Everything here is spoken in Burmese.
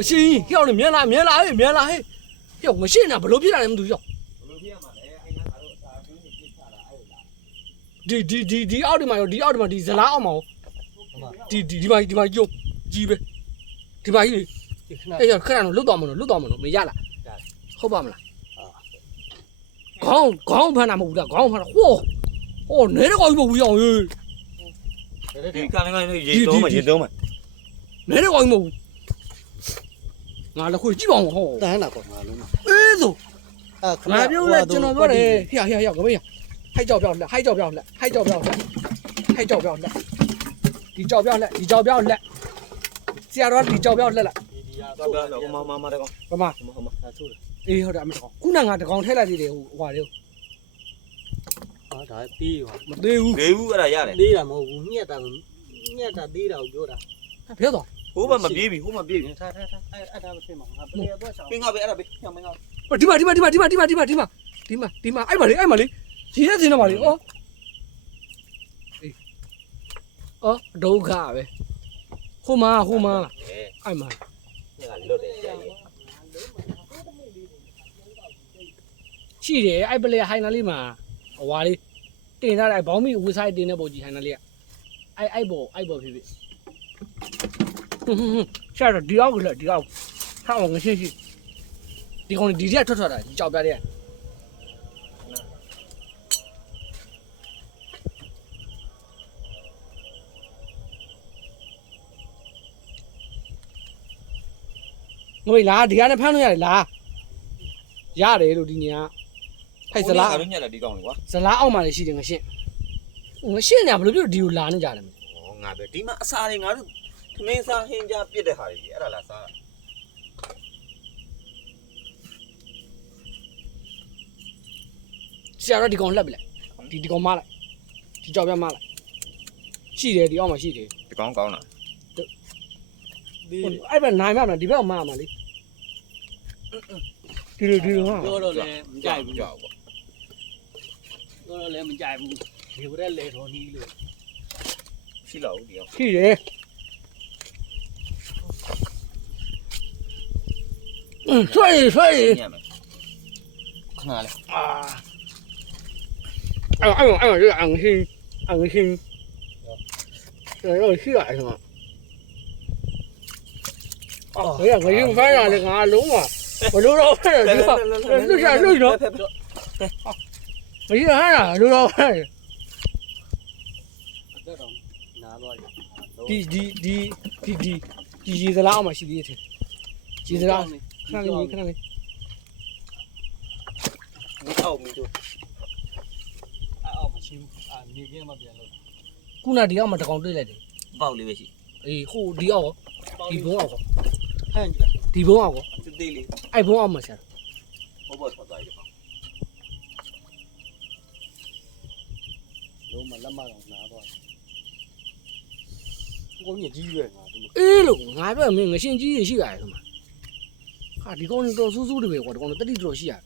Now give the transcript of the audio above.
မရှိဟျောက်နေမြန်လာဟဲ့ဟျောက်မရှိနာဘလို့ဖြစ်လာလဲမသိဘူးဟျောက်ဒီအောက်ဒီမှာရောဒီအောက်ဒီမှာဒီဇလားအောင်မှာရောဒီမှာကျုံကြီးပဲဒီမှာကြီးအေးရခဏတော့လွတ်သွားမလို့မရလားဟုတ်ပါမလားခေါင်းဖမ်းတာမဟုတ်ဘူးလားခေါင်းဖမ်းတာဟောနဲတော့ကြီးမဟုတ်ဘူးဟျောက်ဟေးဒီကလည်းရေသုံးမယ်နဲတော့ကြီးမဟုတ်ဘူးငါလည်းခွေကြည့်ပါဦးဟော တန်းတာပေါ့ငါလုံးအေးဆိုငါပြောလဲကျွန်တော်ပြောတယ်ဟျောကမေးဟိုက်ကြောက်ပြောက်လက်ဒီကြောက်ပြောက်လက်ဆရာတော်ဒီကြောက်ပြောက်လက်လား မတကောင် ဘာမှအေးဟုတ်တယ်အမတကောင်ခုနငါတကောင်ထဲလိုက်သေးတယ်ဟိုလေး ဟာဒါသေးပါ မသေးဘူး လေးဦးအဲ့ဒါရတယ် သေးတာမဟုတ်ဘူးညက်တာသေးတာကိုပြောတာ ဘယ်တော့ ဟိုးမပြေးပြီထားအဲ့ဒါမဖြစ်မှာငါပြေတော့ချောင်း ပင်ကပဲအဲ့ဒါပဲညမင်းက ဒီမှာအဲ့မလေးဒီရဲ့စင်းတော့မလေးဩဒုက္ခပဲဟိုမှာအဲ့မှာ ညကလွတ်တယ်ကြာကြီး ရှိတယ်အဲ့ပလေဟိုင်နာလေးမှာဟွာလေးတင်ထားတယ်ဘောင်းမီဝစ်ဆိုင်တင်တဲ့ပုံကြီးဟိုင်နာလေးကအဲ့ပေါ်ဖြစ်ရှာတော့ဒီအောက်ကလက်ဒီအောက်ထားအောင်ငရှင်းရှိဒီကောင်ဒီရက်ထွက်တာဒီကြောက်ပြတဲ့ငွေလားဒီကနေ့ဖမ်းလို့ရတယ်လားရတယ်လို့ဒီညဖိုက်ဇလား ငါတို့ညက်လာဒီကောင်လေကွာ ဇလားအောက်မှာလည်းရှိတယ်ငရှင်းနေဘယ်လိုပြောဒီကိုလာနေကြတယ် ငါပဲဒီမှာအစာတွေငါတို့သမင်းစားဟင်းကြပြစ်တဲ့ဟာတွေအဲ့ဒါလားစား ဆရာတော်ဒီကောင်လှက်ပြီလားဒီကောင်မလိုက်ဒီကြောက်ပြမလိုက်ရှိတယ်ဒီအောက်မှာရှိတယ် ဒီကောင်ကောင်းလား အဲ့ဘက်နိုင်မှာမလားဒီဘက်ကမမှာလေဒီလိုဟာ ပြောတော့လည်းမကြိုက်ဘူး ကြောက်ပေါ့ ပြောတော့လည်းမကြိုက်ဘူးဒီဘက်လေတော်နီးလို့ ရှိလောက်ဒီကောင် ရှိတယ်ဆွဲညက်မယ်ခဏလေး 啊，这个安心，这要起来是吗？哦，哎呀，我用翻上这个龙啊，我溜到翻上去吧，溜下溜着，我一看啊，溜到翻上， တော့တော့နားသွားတယ်ဒီရေစလားမှာရှိသေးတယ်ရေစလားခဏလေး မအောက်မီတို့အောက်မရှိဘူးနေကင်းမပြန်လို့ ခုနဒီအောက်မှာတကောင်တွေ့လိုက်တယ် ပေါက်လေးပဲရှိ အေးဟိုဒီအောက်ဒီဘုံအောက် ဟန်ကြ ဒီဘုံအောက် စစ်သေးလေး အဲ့ဘုံအောက်မှာဆရာ ဟိုဘောထွက်သွားပြီကောင် လုံးမလက်မတော့နားသွားကိုညကြီးရွယ်ငါဒီ အေးလို့ငါပြောမင်းငရှင်ကြီးရှိရတယ်ဆိုမှာဟာဒီကောင်တော့စူးစူးတွေပဲကွာဒီကောင်တတိတော်ရှိရတယ်